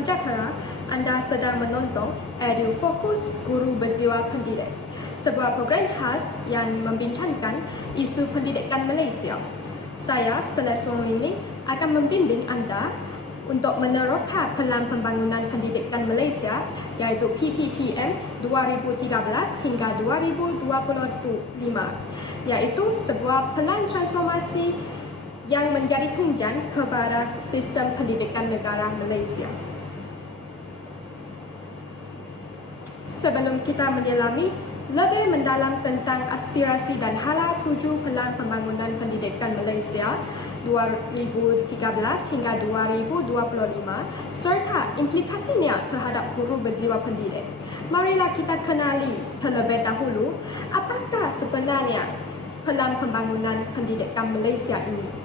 sejahtera, anda sedang menonton EduFokus Guru Berjiwa Pendidik, sebuah program khas yang membincangkan isu pendidikan Malaysia. Saya, Celeste Wong Liming, akan membimbing anda untuk meneroka Pelan Pembangunan Pendidikan Malaysia iaitu PPPM 2013 hingga 2025, iaitu sebuah pelan transformasi yang menjadi tunjang kepada sistem pendidikan negara Malaysia. Sebelum kita menyelami lebih mendalam tentang aspirasi dan hala tuju Pelan Pembangunan Pendidikan Malaysia 2013 hingga 2025 serta implikasinya terhadap guru berjiwa pendidik, marilah kita kenali terlebih dahulu apakah sebenarnya Pelan Pembangunan Pendidikan Malaysia ini.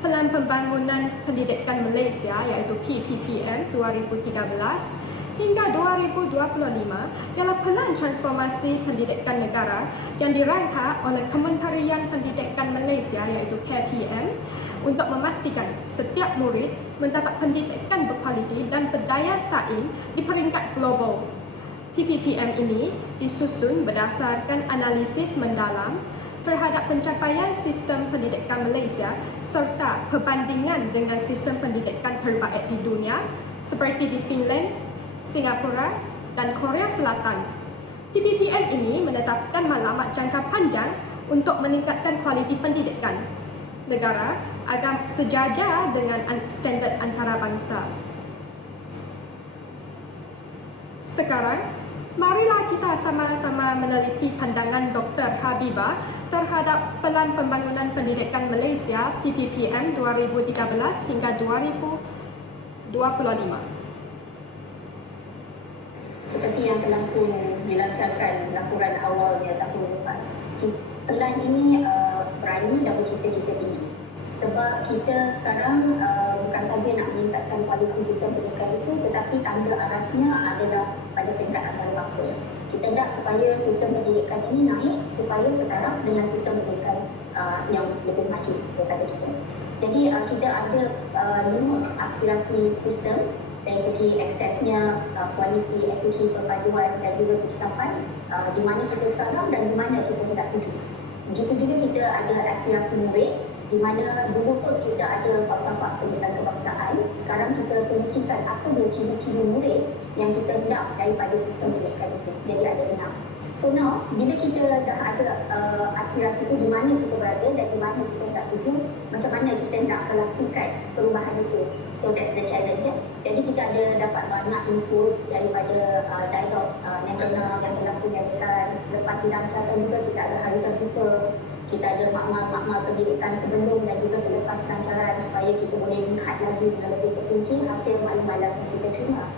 Pelan Pembangunan Pendidikan Malaysia iaitu PPPM 2013 hingga 2025 ialah pelan transformasi pendidikan negara yang dirangka oleh Kementerian Pendidikan Malaysia iaitu KPM untuk memastikan setiap murid mendapat pendidikan berkualiti dan berdaya saing di peringkat global. PPPM ini disusun berdasarkan analisis mendalam terhadap pencapaian sistem pendidikan Malaysia serta perbandingan dengan sistem pendidikan terbaik di dunia seperti di Finland, Singapura dan Korea Selatan. PPPM ini menetapkan maklumat jangka panjang untuk meningkatkan kualiti pendidikan negara agar sejajar dengan standard antarabangsa. Sekarang, marilah kita sama-sama meneliti pandangan Dr. Habibah terhadap Pelan Pembangunan Pendidikan Malaysia PPPM 2013 hingga 2025. Seperti yang telah pun dilancarkan laporan awalnya tahun lepas, pelan ini berani dan bercita-cita tinggi. Sebab kita sekarang bukan saja nak meningkatkan kualiti sistem pendidikan itu, tetapi tanda arasnya adalah pada peringkat antarabangsa. Kita nak supaya sistem pendidikan ini naik supaya setaraf dengan sistem pendidikan yang lebih maju daripada kita. Jadi kita ada 5 aspirasi sistem dari segi aksesnya, kualiti, equity, perpaduan dan juga kecekapan di mana kita sekarang dan di mana kita hendak tuju. Begitu juga kita ada aspirasi murid di mana dulu pun kita ada falsafah pendidikan kebangsaan, sekarang kita perincikan apa dia ciri-ciri murid yang kita hendak daripada sistem pendidikan itu. Jadi ada 6. So now, bila kita dah ada aspirasi itu di mana kita berada dan di mana kita hendak tuju, macam mana kita hendak melakukan perubahan itu. So that's the challenge. Jadi kita ada dapat banyak input daripada dialog nasional yang telah pun diadakan. Selepas dilancarkan juga kita ada hari terbuka, kita ada makmal-makmal pendidikan sebelum dan juga selepas pelancaran supaya kita boleh lihat lagi dengan lebih terperinci hasil maklumat yang kita terima.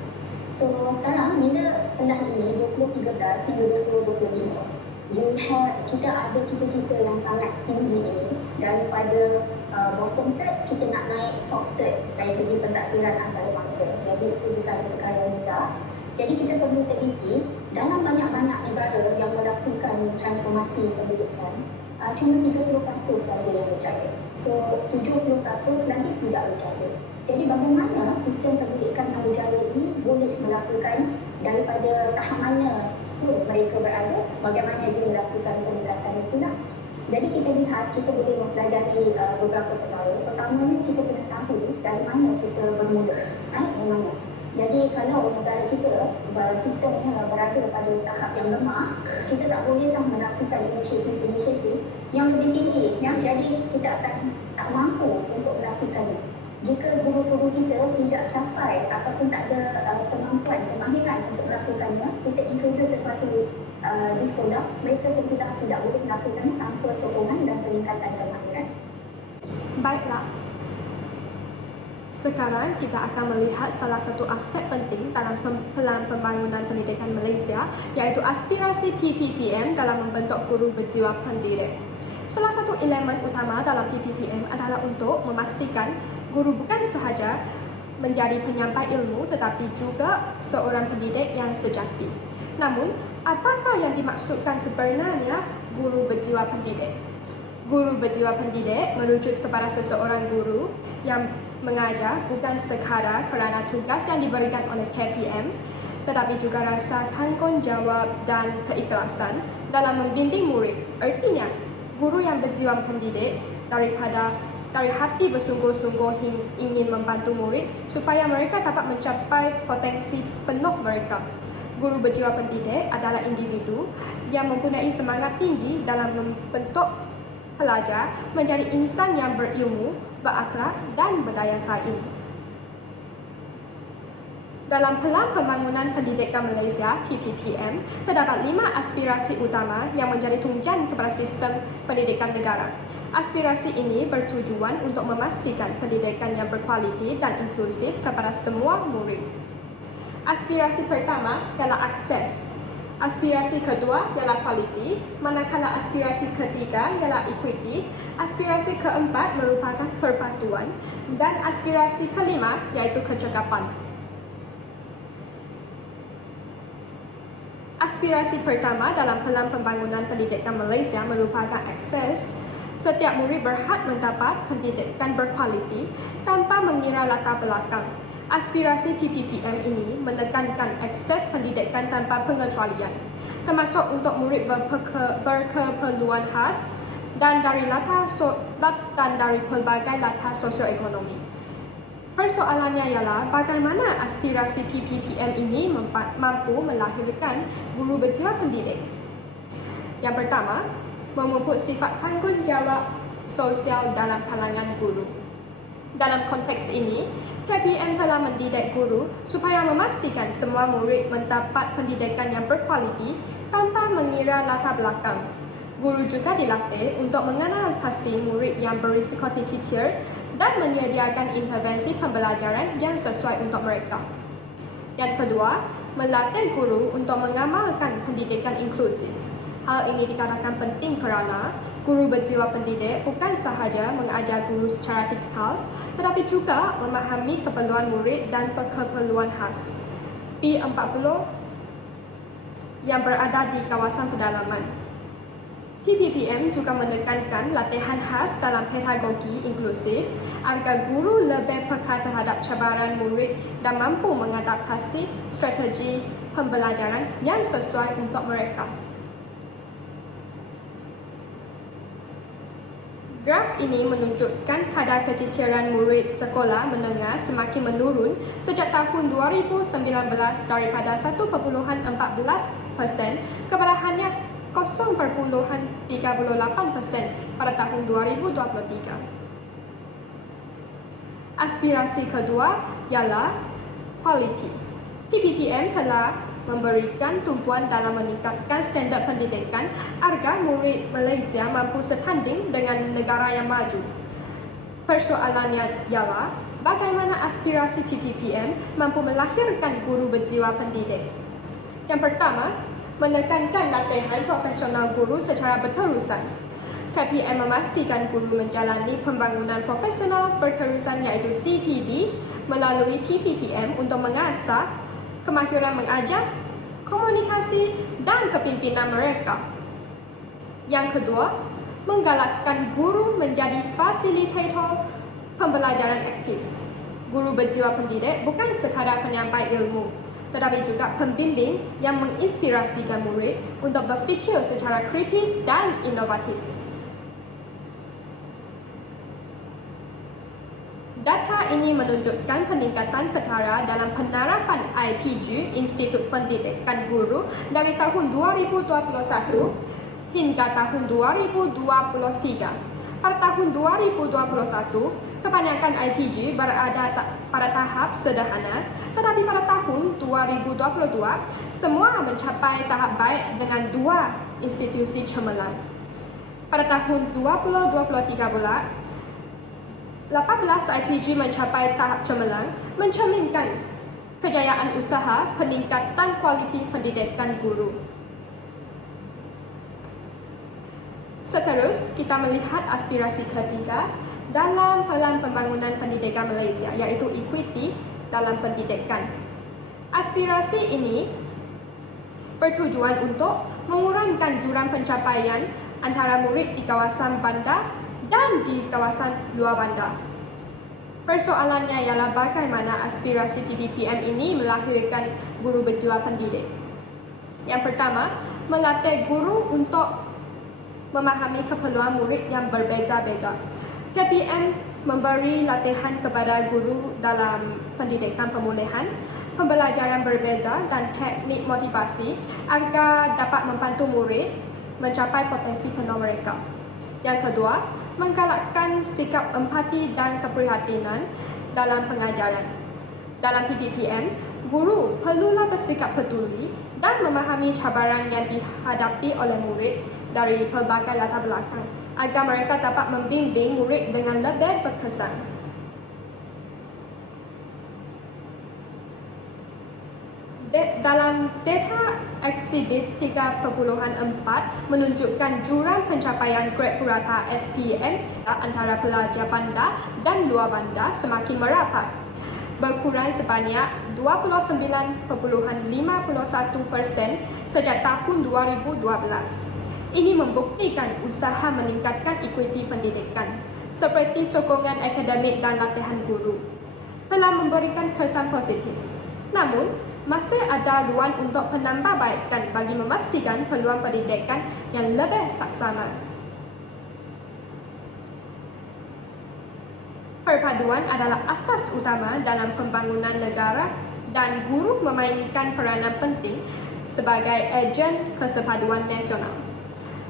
So sekarang bila pelan ini 2013 hingga 2025, kita ada cita-cita yang sangat tinggi ini. Daripada bottom third kita nak naik top third dari segi pentaksiran antarabangsa. Jadi itu bukan perkara yang mudah. Jadi kita perlu teliti dalam banyak-banyak negara yang melakukan transformasi pendidikan, cuma 30% saja yang berjaya. So 70% lagi tidak berjaya. Jadi bagaimana sistem pendidikan yang berjaya ini boleh melakukan daripada tahap mana pun mereka berada, bagaimana dia melakukan peningkatan itulah. Jadi kita lihat, kita boleh mempelajari beberapa perkara. Pertamanya kita kena tahu dari mana kita bermula. Dari mana. Jadi kalau negara kita sistemnya berada pada tahap yang lemah, kita tak bolehlah melakukan inisiatif-inisiatif yang lebih tinggi. Jadi kita akan tak mampu untuk melakukannya. Jika guru-guru kita tidak capai ataupun tak ada kemampuan, kemahiran untuk melakukannya, kita introduce sesuatu di sekolah, mereka pun tidak boleh melakukannya tanpa sokongan dan peningkatan kemahiran. Baiklah. Sekarang kita akan melihat salah satu aspek penting dalam Pelan Pembangunan Pendidikan Malaysia iaitu aspirasi PPPM dalam membentuk guru berjiwa pendidik. Salah satu elemen utama dalam PPPM adalah untuk memastikan guru bukan sahaja menjadi penyampai ilmu tetapi juga seorang pendidik yang sejati. Namun, apakah yang dimaksudkan sebenarnya guru berjiwa pendidik? Guru berjiwa pendidik merujuk kepada seseorang guru yang mengajar bukan sekadar kerana tugas yang diberikan oleh KPM, tetapi juga rasa tanggungjawab dan keikhlasan dalam membimbing murid. Artinya, guru yang berjiwa pendidik dari hati bersungguh-sungguh ingin membantu murid supaya mereka dapat mencapai potensi penuh mereka. Guru berjiwa pendidik adalah individu yang mempunyai semangat tinggi dalam membentuk pelajar menjadi insan yang berilmu, berakhlak dan berdaya saing. Dalam Pelan Pembangunan Pendidikan Malaysia (PPPM), terdapat 5 aspirasi utama yang menjadi tunjang kepada sistem pendidikan negara. Aspirasi ini bertujuan untuk memastikan pendidikan yang berkualiti dan inklusif kepada semua murid. Aspirasi pertama ialah akses. Aspirasi kedua ialah kualiti, manakala aspirasi ketiga ialah equity, aspirasi keempat merupakan persatuan, dan aspirasi kelima iaitu kecekapan. Aspirasi pertama dalam Pelan Pembangunan Pendidikan Malaysia merupakan akses. Setiap murid berhak mendapat pendidikan berkualiti tanpa mengira latar belakang. Aspirasi PPPM ini menekankan akses pendidikan tanpa pengecualian, termasuk untuk murid berkeperluan khas dan dari pelbagai latar sosioekonomi. Persoalannya ialah bagaimana aspirasi PPPM ini mampu melahirkan guru berjiwa pendidik. Yang pertama, memupuk sifat tanggungjawab sosial dalam kalangan guru. Dalam konteks ini, KPM telah mendidik guru supaya memastikan semua murid mendapat pendidikan yang berkualiti tanpa mengira latar belakang. Guru juga dilatih untuk mengenal pasti murid yang berisiko tercicir dan menyediakan intervensi pembelajaran yang sesuai untuk mereka. Yang kedua, melatih guru untuk mengamalkan pendidikan inklusif. Hal ini dikatakan penting kerana guru berjiwa pendidik bukan sahaja mengajar guru secara tipikal, tetapi juga memahami keperluan murid dan keperluan khas P40 yang berada di kawasan pedalaman. PPPM juga menekankan latihan khas dalam pedagogi inklusif agar guru lebih peka terhadap cabaran murid dan mampu mengadaptasi strategi pembelajaran yang sesuai untuk mereka. Graf ini menunjukkan kadar keciciran murid sekolah menengah semakin menurun sejak tahun 2019 daripada 1.14% kepada hanya 0.38% pada tahun 2023. Aspirasi kedua ialah quality. PPPM telah memberikan tumpuan dalam meningkatkan standard pendidikan agar murid Malaysia mampu setanding dengan negara yang maju. Persoalannya ialah bagaimana aspirasi PPPM mampu melahirkan guru berjiwa pendidik. Yang pertama, menekankan latihan profesional guru secara berterusan. KPM memastikan guru menjalani pembangunan profesional berterusan iaitu CPD melalui PPPM untuk mengasah kemahiran mengajar, komunikasi dan kepimpinan mereka. Yang kedua, menggalakkan guru menjadi fasilitator pembelajaran aktif. Guru berjiwa pendidik bukan sekadar penyampai ilmu, tetapi juga pembimbing yang menginspirasikan murid untuk berfikir secara kritis dan inovatif. Data ini menunjukkan peningkatan ketara dalam penarafan IPG Institut Pendidikan Guru dari tahun 2021 hingga tahun 2023. Pada tahun 2021, kebanyakan IPG berada pada tahap sederhana, tetapi pada tahun 2022, semua mencapai tahap baik dengan 2 institusi cemerlang. Pada tahun 2023 pula, 18 IPG mencapai tahap cemerlang, mencerminkan kejayaan usaha peningkatan kualiti pendidikan guru. Seterus, kita melihat aspirasi ketiga dalam Pelan Pembangunan Pendidikan Malaysia, iaitu equity dalam pendidikan. Aspirasi ini bertujuan untuk mengurangkan jurang pencapaian antara murid di kawasan bandar dan di kawasan luar bandar. Persoalannya ialah bagaimana aspirasi PPPM ini melahirkan guru berjiwa pendidik. Yang pertama, melatih guru untuk memahami keperluan murid yang berbeza-beza. PPM memberi latihan kepada guru dalam pendidikan pemulihan, pembelajaran berbeza dan teknik motivasi agar dapat membantu murid mencapai potensi penuh mereka. Yang kedua, menggalakkan sikap empati dan keprihatinan dalam pengajaran. Dalam PPPM, guru perlulah bersikap peduli dan memahami cabaran yang dihadapi oleh murid dari pelbagai latar belakang agar mereka dapat membimbing murid dengan lebih berkesan. Dalam data eksibit 3.4 menunjukkan jurang pencapaian grade purata SPM antara pelajar bandar dan luar bandar semakin merapat, berkurang sebanyak 29.51% sejak tahun 2012. Ini membuktikan usaha meningkatkan ekuiti pendidikan seperti sokongan akademik dan latihan guru telah memberikan kesan positif. Namun, masih ada ruang untuk penambahbaikan bagi memastikan peluang pendidikan yang lebih saksama. Perpaduan adalah asas utama dalam pembangunan negara dan guru memainkan peranan penting sebagai ejen kesepaduan nasional.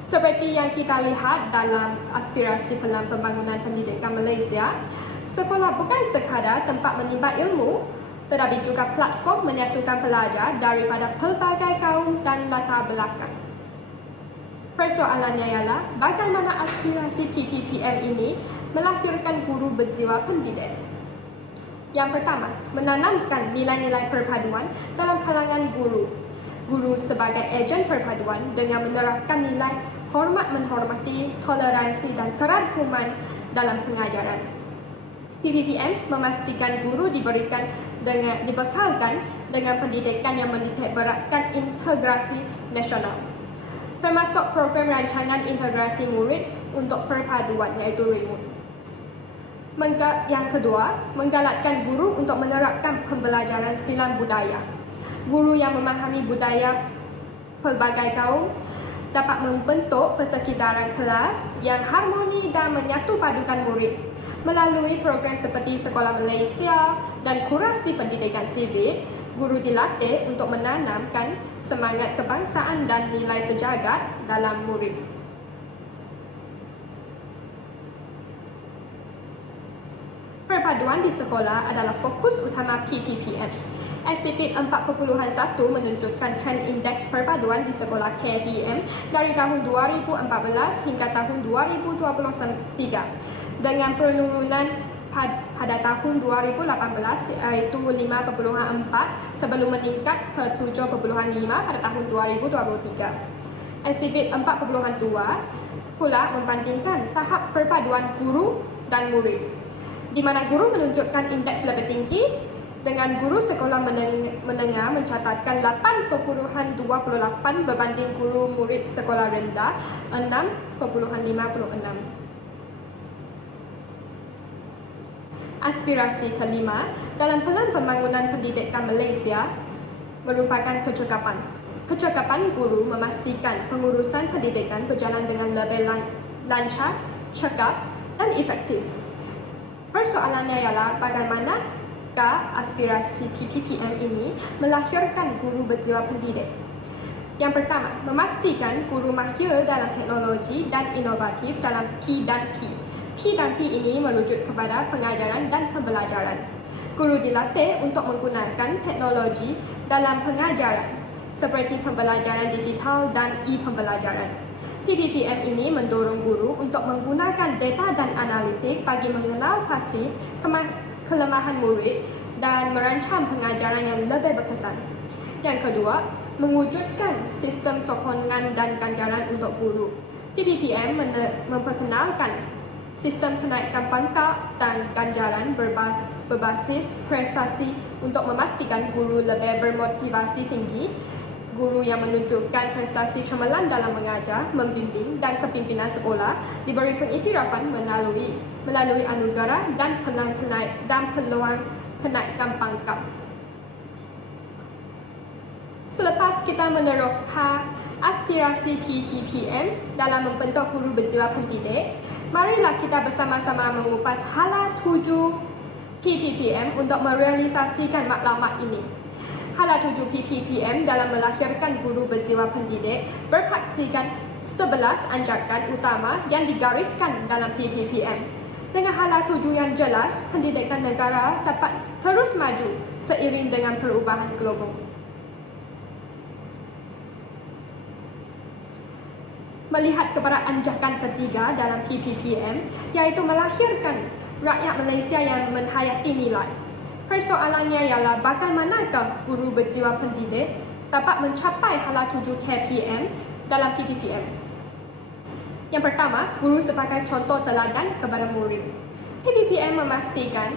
Seperti yang kita lihat dalam aspirasi Pelan Pembangunan Pendidikan Malaysia, sekolah bukan sekadar tempat menimba ilmu, tetapi juga platform menyatukan pelajar daripada pelbagai kaum dan latar belakang. Persoalannya ialah bagaimana aspirasi PPPM ini melahirkan guru berjiwa pendidik. Yang pertama, menanamkan nilai-nilai perpaduan dalam kalangan guru. Guru sebagai ejen perpaduan dengan menerapkan nilai hormat menghormati, toleransi dan kerangkuman dalam pengajaran. PPPM memastikan guru dibekalkan dengan pendidikan yang menitik beratkan integrasi nasional, termasuk program rancangan integrasi murid untuk perpaduan iaitu REMUT. Yang kedua, menggalakkan guru untuk menerapkan pembelajaran silang budaya. Guru yang memahami budaya pelbagai kaum dapat membentuk persekitaran kelas yang harmoni dan menyatu padukan murid. Melalui program seperti Sekolah Malaysia dan Kurasi Pendidikan Sivik, guru dilatih untuk menanamkan semangat kebangsaan dan nilai sejagat dalam murid. Perpaduan di sekolah adalah fokus utama PPPM. Eksibit 4.1 menunjukkan trend indeks perpaduan di sekolah KPM dari tahun 2014 hingga tahun 2023. Dengan penurunan pada tahun 2018 iaitu 5.4 sebelum meningkat ke 7.5 pada tahun 2023. Eksibit 4.2 pula membandingkan tahap perpaduan guru dan murid, di mana guru menunjukkan indeks lebih tinggi dengan guru sekolah menengah mencatatkan 8.28 berbanding guru murid sekolah rendah 6.56. Aspirasi kelima dalam Pelan Pembangunan Pendidikan Malaysia merupakan kecekapan. Kecekapan guru memastikan pengurusan pendidikan berjalan dengan lebih lancar, cekap dan efektif. Persoalannya ialah bagaimanakah aspirasi PPPM ini melahirkan guru berjiwa pendidik. Yang pertama, memastikan guru mahir dalam teknologi dan inovatif dalam P dan P. P dan P ini merujuk kepada pengajaran dan pembelajaran. Guru dilatih untuk menggunakan teknologi dalam pengajaran, seperti pembelajaran digital dan e-pembelajaran. PPPM ini mendorong guru untuk menggunakan data dan analitik bagi mengenal pasti kelemahan murid dan merancang pengajaran yang lebih berkesan. Yang kedua, mewujudkan sistem sokongan dan ganjaran untuk guru. PPPM memperkenalkan sistem kenaikan pangkat dan ganjaran berbasis prestasi untuk memastikan guru lebih bermotivasi tinggi guru yang menunjukkan prestasi cemerlang dalam mengajar, membimbing dan kepimpinan sekolah diberi pengiktirafan melalui anugerah dan peluang kenaikan pangkat. Selepas kita meneroka aspirasi PPPM dalam membentuk guru berjiwa pendidik, marilah kita bersama-sama mengupas hala 7 PPPM untuk merealisasikan matlamat ini. Hala 7 PPPM dalam melahirkan guru berjiwa pendidik berpaksikan 11 anjakan utama yang digariskan dalam PPPM. Dengan hala 7 yang jelas, pendidikan negara dapat terus maju seiring dengan perubahan global. Melihat kepada anjakan ketiga dalam PPPM, iaitu melahirkan rakyat Malaysia yang menghayati nilai. Persoalannya ialah bagaimanakah guru berjiwa pendidik dapat mencapai hala 7 KPM dalam PPPM. Yang pertama, guru sebagai contoh teladan kepada murid. PPPM memastikan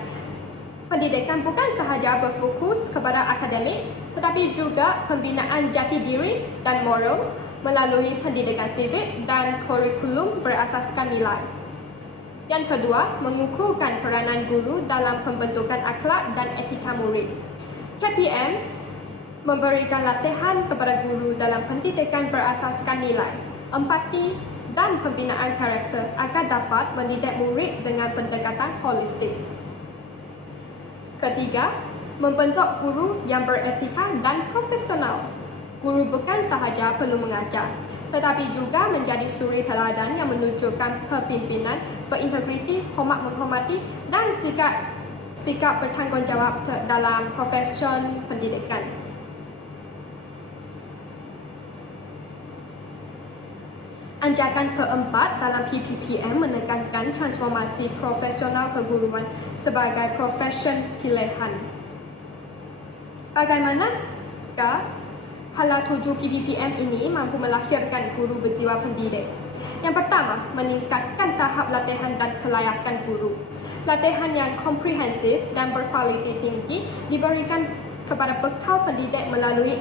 pendidikan bukan sahaja berfokus kepada akademik, tetapi juga pembinaan jati diri dan moral melalui pendidikan sivik dan kurikulum berasaskan nilai. Yang kedua, mengukuhkan peranan guru dalam pembentukan akhlak dan etika murid. KPM memberikan latihan kepada guru dalam pendidikan berasaskan nilai, empati dan pembinaan karakter agar dapat mendidik murid dengan pendekatan holistik. Ketiga, membentuk guru yang beretika dan profesional. Guru bukan sahaja perlu mengajar, tetapi juga menjadi suri teladan yang menunjukkan kepimpinan berintegriti, hormat menghormati dan sikap bertanggungjawab dalam profesion pendidikan. Anjakan keempat dalam PPPM menekankan transformasi profesional keguruan sebagai profesion pilihan. Bagaimanakah hala 7 PPPM ini mampu melahirkan guru berjiwa pendidik? Yang pertama, meningkatkan tahap latihan dan kelayakan guru. Latihan yang komprehensif dan berkualiti tinggi diberikan kepada bekal pendidik melalui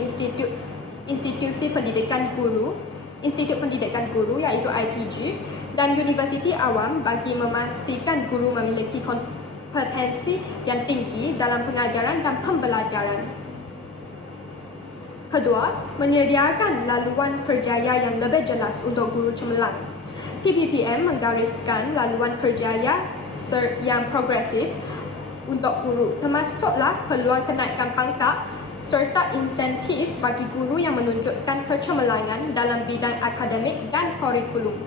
institusi pendidikan guru, Institut Pendidikan Guru iaitu IPG dan universiti awam bagi memastikan guru memiliki kompetensi yang tinggi dalam pengajaran dan pembelajaran. Kedua, menyediakan laluan kerjaya yang lebih jelas untuk guru cemerlang. PPPM menggariskan laluan kerjaya yang progresif untuk guru, termasuklah peluang kenaikan pangkat serta insentif bagi guru yang menunjukkan kecemerlangan dalam bidang akademik dan kurikulum.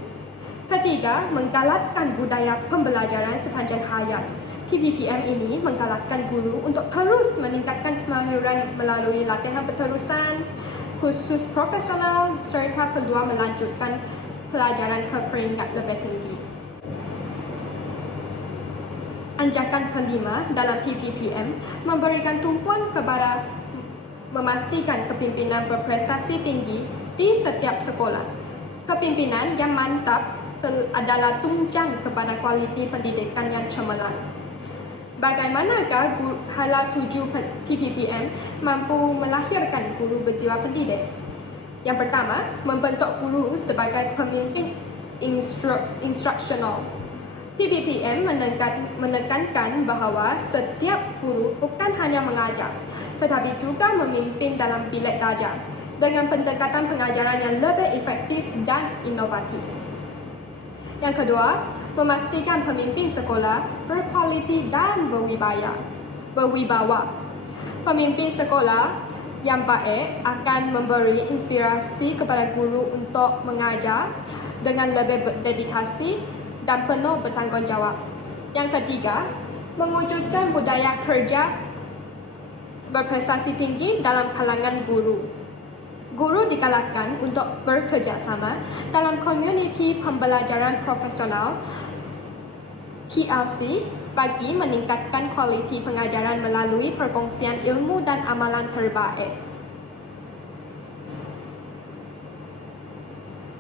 Ketiga, menggalakkan budaya pembelajaran sepanjang hayat. PPPM ini menggalakkan guru untuk terus meningkatkan kemahiran melalui latihan berterusan, kursus profesional serta peluang melanjutkan pelajaran ke peringkat lebih tinggi. Anjakan kelima dalam PPPM memberikan tumpuan kepada memastikan kepimpinan berprestasi tinggi di setiap sekolah. Kepimpinan yang mantap adalah tunjang kepada kualiti pendidikan yang cemerlang. Bagaimanakah hala 7 PPPM mampu melahirkan guru berjiwa pendidik? Yang pertama, membentuk guru sebagai pemimpin instruksional. PPPM menekankan bahawa setiap guru bukan hanya mengajar, tetapi juga memimpin dalam bilik darjah dengan pendekatan pengajaran yang lebih efektif dan inovatif. Yang kedua, memastikan pemimpin sekolah berkualiti dan berwibawa. Pemimpin sekolah yang baik akan memberi inspirasi kepada guru untuk mengajar dengan lebih berdedikasi dan penuh bertanggungjawab. Yang ketiga, mewujudkan budaya kerja berprestasi tinggi dalam kalangan guru. Guru digalakkan untuk bekerjasama dalam komuniti pembelajaran profesional TLC bagi meningkatkan kualiti pengajaran melalui perkongsian ilmu dan amalan terbaik.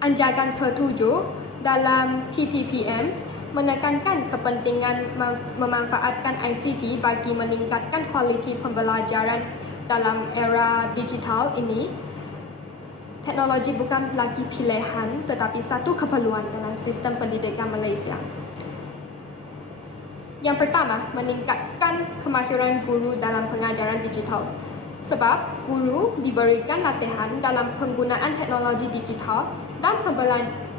Anjakan ketujuh dalam PPPM menekankan kepentingan memanfaatkan ICT bagi meningkatkan kualiti pembelajaran dalam era digital ini. teknologi bukan lagi pilihan tetapi satu keperluan dalam sistem pendidikan Malaysia. Yang pertama, meningkatkan kemahiran guru dalam pengajaran digital. Sebab guru diberikan latihan dalam penggunaan teknologi digital dan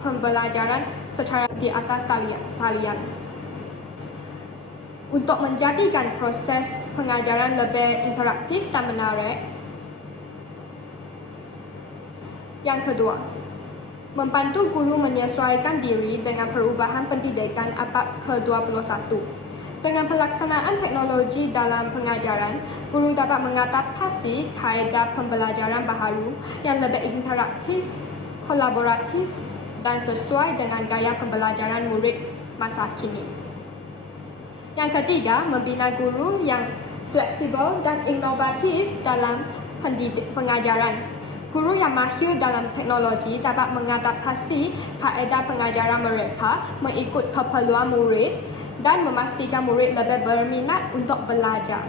pembelajaran secara di atas talian. Untuk menjadikan proses pengajaran lebih interaktif dan menarik. Yang kedua, membantu guru menyesuaikan diri dengan perubahan pendidikan abad ke-21. Dengan pelaksanaan teknologi dalam pengajaran, guru dapat mengadaptasi kaedah pembelajaran baharu yang lebih interaktif, kolaboratif dan sesuai dengan gaya pembelajaran murid masa kini. Yang ketiga, membina guru yang fleksibel dan inovatif dalam pengajaran. Guru yang mahir dalam teknologi dapat mengadaptasi kaedah pengajaran mereka mengikut keperluan murid dan memastikan murid lebih berminat untuk belajar.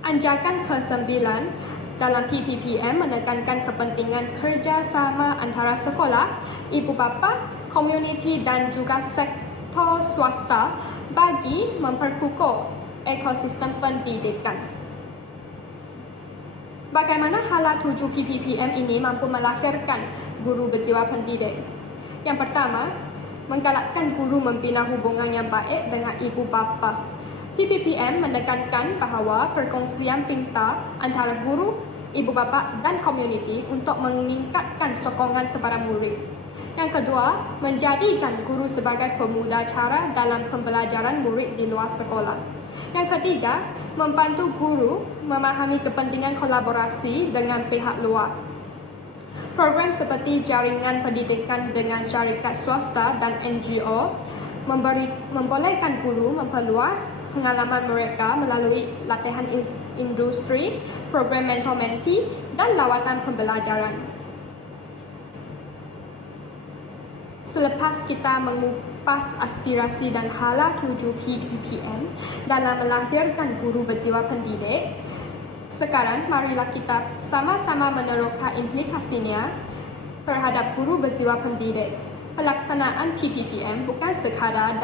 Anjakan ke-9 dalam PPPM menekankan kepentingan kerjasama antara sekolah, ibu bapa, komuniti dan juga sektor swasta bagi memperkukuh ekosistem pendidikan. Bagaimana hala 7 PPPM ini mampu melahirkan guru berjiwa pendidik? Yang pertama, menggalakkan guru membina hubungan yang baik dengan ibu bapa. PPPM menekankan bahawa perkongsian pintar antara guru, ibu bapa dan komuniti untuk meningkatkan sokongan kepada murid. Yang kedua, menjadikan guru sebagai pemudahcara dalam pembelajaran murid di luar sekolah. Yang ketiga, membantu guru memahami kepentingan kolaborasi dengan pihak luar. Program seperti jaringan pendidikan dengan syarikat swasta dan NGO membolehkan guru memperluas pengalaman mereka melalui latihan industri, program mentor-mentee dan lawatan pembelajaran. Selepas kita mengupas aspirasi dan hala 7 PPPM dalam melahirkan guru berjiwa pendidik, sekarang marilah kita sama-sama meneroka implikasinya terhadap guru berjiwa pendidik. Pelaksanaan PPPM bukan sekadar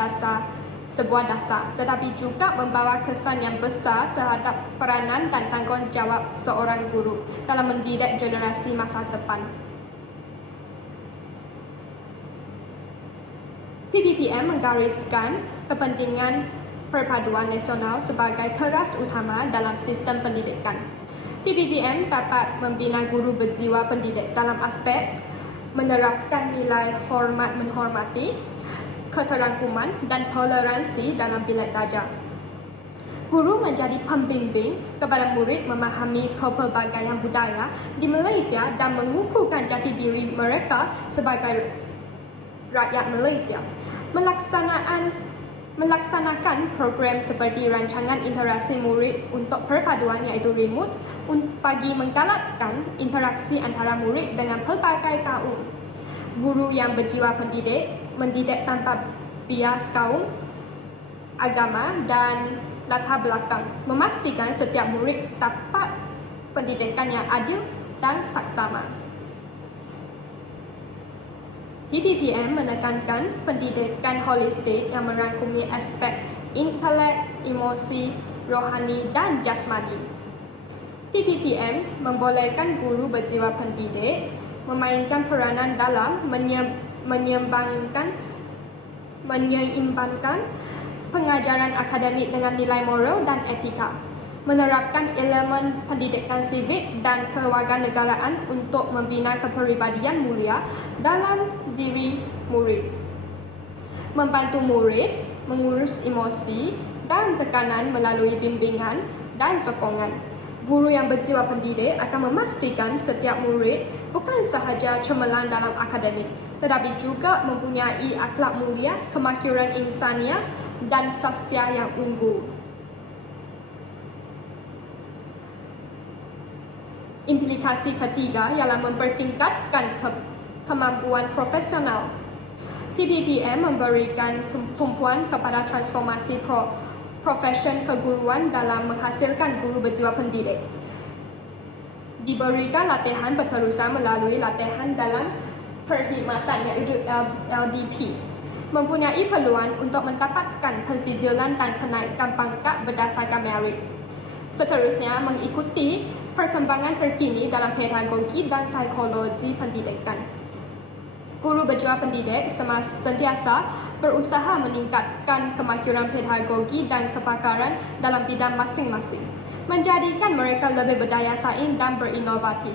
sebuah dasar, tetapi juga membawa kesan yang besar terhadap peranan dan tanggungjawab seorang guru dalam mendidik generasi masa depan. PPPM menggariskan kepentingan perpaduan nasional sebagai teras utama dalam sistem pendidikan. PPPM dapat membina guru berjiwa pendidik dalam aspek menerapkan nilai hormat menghormati, keterangkuman dan toleransi dalam bilik belajar. Guru menjadi pembimbing kepada murid memahami kepelbagaian budaya di Malaysia dan mengukuhkan jati diri mereka sebagai rakyat Malaysia. Melaksanakan program seperti rancangan interaksi murid untuk perpaduan iaitu remote bagi menggalakkan interaksi antara murid dengan pelbagai kaum. Guru yang berjiwa pendidik mendidik tanpa bias kaum, agama dan latar belakang, memastikan setiap murid dapat pendidikan yang adil dan saksama. PPPM menekankan pendidikan holistik yang merangkumi aspek intelek, emosi, rohani dan jasmani. PPPM membolehkan guru berjiwa pendidik memainkan peranan dalam menyeimbangkan pengajaran akademik dengan nilai moral dan etika, menerapkan elemen pendidikan sivik dan kewarganegaraan untuk membina kepribadian mulia dalam diri murid, membantu murid mengurus emosi dan tekanan melalui bimbingan dan sokongan. Guru yang berjiwa pendidik akan memastikan setiap murid bukan sahaja cemerlang dalam akademik, tetapi juga mempunyai akhlak mulia, kemahiran insaniah dan sasya yang unggul. Implikasi ketiga ialah mempertingkatkan kemampuan profesional. PPPM memberikan tumpuan kepada transformasi profesion keguruan dalam menghasilkan guru berjiwa pendidik. diberikan latihan berterusan melalui latihan dalam perkhidmatan iaitu LDP, mempunyai peluang untuk mendapatkan pensijilan dan kenaikan pangkat berdasarkan merit. Seterusnya, mengikuti perkembangan terkini dalam pedagogi dan psikologi pendidikan. Guru berjiwa pendidik sentiasa berusaha meningkatkan kemahiran pedagogi dan kepakaran dalam bidang masing-masing, menjadikan mereka lebih berdaya saing dan berinovatif.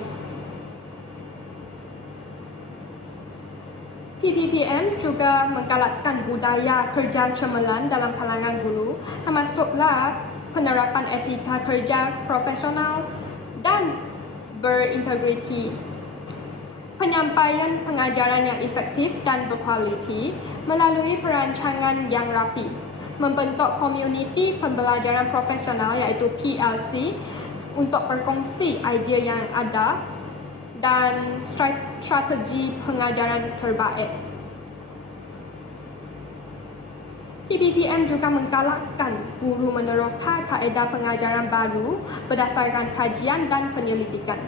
PPPM juga menggalakkan budaya kerja cemerlang dalam kalangan guru, termasuklah penerapan etika kerja profesional dan berintegriti, penyampaian pengajaran yang efektif dan berkualiti melalui perancangan yang rapi, membentuk komuniti pembelajaran profesional iaitu PLC untuk berkongsi idea yang ada dan strategi pengajaran terbaik. PPPM juga menggalakkan guru menerapkan kaedah pengajaran baru berdasarkan kajian dan penyelidikan.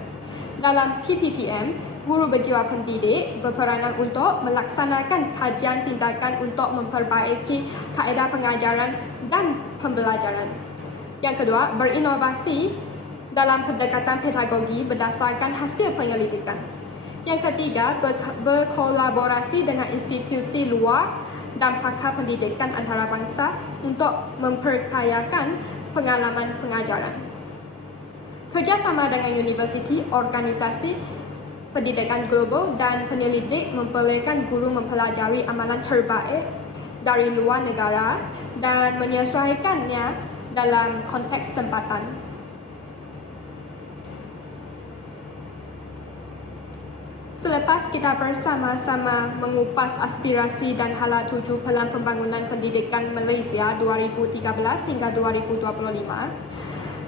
Dalam PPPM, guru berjiwa pendidik berperanan untuk melaksanakan kajian tindakan untuk memperbaiki kaedah pengajaran dan pembelajaran. Yang kedua, berinovasi dalam pendekatan pedagogi berdasarkan hasil penyelidikan. Yang ketiga, berkolaborasi dengan institusi luar dan pakar pendidikan antarabangsa untuk memperkayakan pengalaman pengajaran. Kerjasama dengan universiti, organisasi pendidikan global dan penyelidik membolehkan guru mempelajari amalan terbaik dari luar negara dan menyesuaikannya dalam konteks tempatan. Selepas kita bersama-sama mengupas aspirasi dan hala tuju Pelan Pembangunan Pendidikan Malaysia 2013 hingga 2025,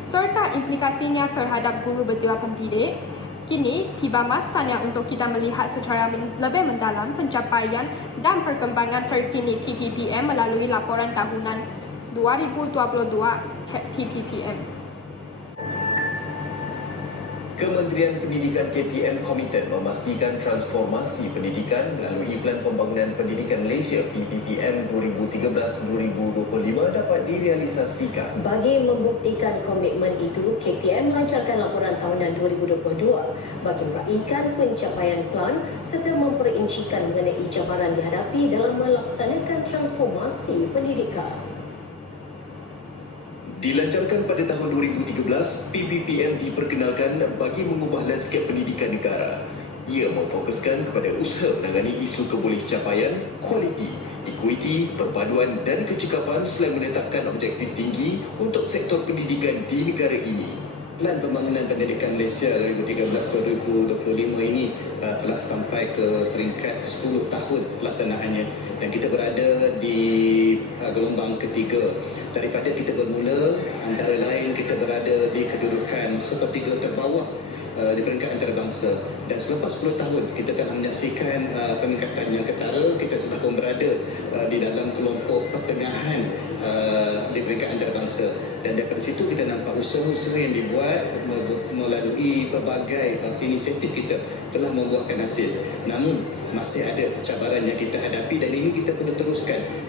serta implikasinya terhadap guru berjiwa pendidik, kini tiba masanya untuk kita melihat secara lebih mendalam pencapaian dan perkembangan terkini PPPM melalui laporan tahunan 2022 PPPM. Kementerian Pendidikan KPM komited memastikan transformasi pendidikan melalui Pelan Pembangunan Pendidikan Malaysia PPPM 2013-2025 dapat direalisasikan. Bagi membuktikan komitmen itu, KPM lancarkan laporan tahunan 2022 bagi meraihkan pencapaian plan serta memperincikan mengenai cabaran dihadapi dalam melaksanakan transformasi pendidikan. Dilancarkan pada tahun 2013, PPPM diperkenalkan bagi mengubah lanskap pendidikan negara. Ia memfokuskan kepada usaha menangani isu kebolehcapaian, kualiti, equity, perpaduan dan kecekapan selain menetapkan objektif tinggi untuk sektor pendidikan di negara ini. Pelan Pembangunan Pendidikan Malaysia 2013-2025 ini telah sampai ke peringkat 10 tahun pelaksanaannya dan kita berada di gelombang ketiga. Daripada kita bermula, antara lain kita berada di kedudukan sepertiga terbawah di peringkat antarabangsa, dan selepas 10 tahun kita telah menyaksikan peningkatan yang ketara. Kita sudah pun berada di dalam kelompok pertengahan di peringkat antarabangsa, dan daripada situ kita nampak usaha-usaha yang dibuat melalui pelbagai inisiatif kita telah membuahkan hasil. Namun masih ada cabaran yang kita hadapi dan ini kita perlu teruskan.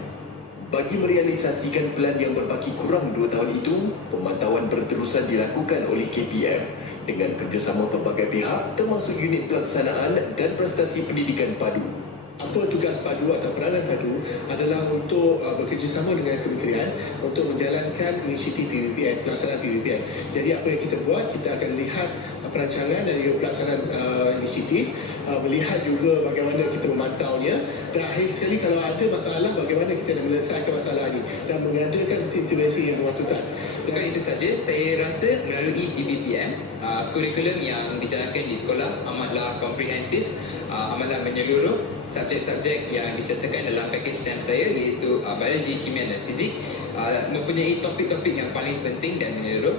Bagi merealisasikan pelan yang berbaki kurang 2 tahun itu, pemantauan berterusan dilakukan oleh KPM dengan kerjasama pelbagai pihak termasuk unit pelaksanaan dan prestasi pendidikan padu. Apa tugas padu atau peranan padu adalah untuk bekerjasama dengan kementerian untuk menjalankan inisiatif PPPM, pelaksanaan PPPM. Jadi apa yang kita buat, kita akan lihat perancangan dan juga pelaksanaan inisiatif, melihat juga bagaimana kita memantaunya, dan akhir sekali kalau ada masalah, bagaimana kita nak menyelesaikan masalah ini dan mengadakan intervensi yang berpatutan. Bukan itu saja, saya rasa melalui PPPM, kurikulum yang dijalankan di sekolah amatlah komprehensif, amatlah menyeluruh. Subjek-subjek yang disertakan dalam pakej STEM saya iaitu biologi, kimia dan fizik mempunyai topik-topik yang paling penting dan menyeluruh.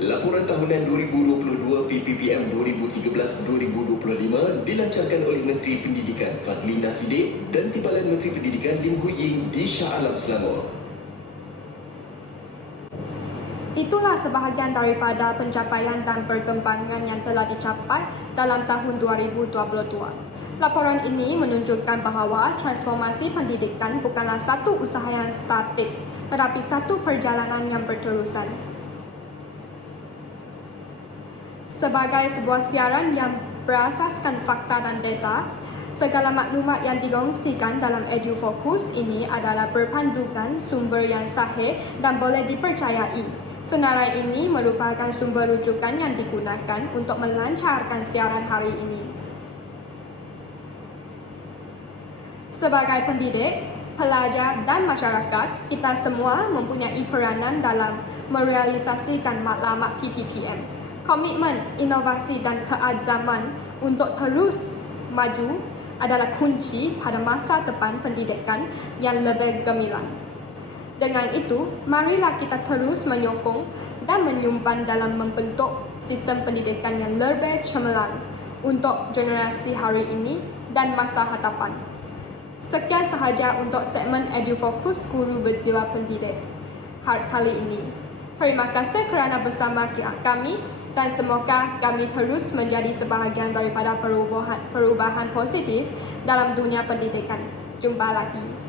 Laporan tahunan 2022 PPPM 2013-2025 dilancarkan oleh Menteri Pendidikan Fadlina Siddiq dan Timbalan Menteri Pendidikan Lim Hu Ying di Shah Alam, Selangor. Itulah sebahagian daripada pencapaian dan perkembangan yang telah dicapai dalam tahun 2022. Laporan ini menunjukkan bahawa transformasi pendidikan bukanlah satu usaha yang statik, tetapi satu perjalanan yang berterusan. Sebagai sebuah siaran yang berasaskan fakta dan data, segala maklumat yang dikongsikan dalam EduFocus ini adalah berpandukan sumber yang sahih dan boleh dipercayai. Senarai ini merupakan sumber rujukan yang digunakan untuk melancarkan siaran hari ini. Sebagai pendidik, pelajar dan masyarakat, kita semua mempunyai peranan dalam merealisasikan matlamat PPPM. Komitmen, inovasi dan keazaman untuk terus maju adalah kunci pada masa depan pendidikan yang lebih gemilang. Dengan itu, marilah kita terus menyokong dan menyumbang dalam membentuk sistem pendidikan yang lebih cemerlang untuk generasi hari ini dan masa hadapan. Sekian sahaja untuk segmen EduFocus Guru Berjiwa Pendidik kali ini. Terima kasih kerana bersama kami dan semoga kami terus menjadi sebahagian daripada perubahan positif dalam dunia pendidikan. Jumpa lagi.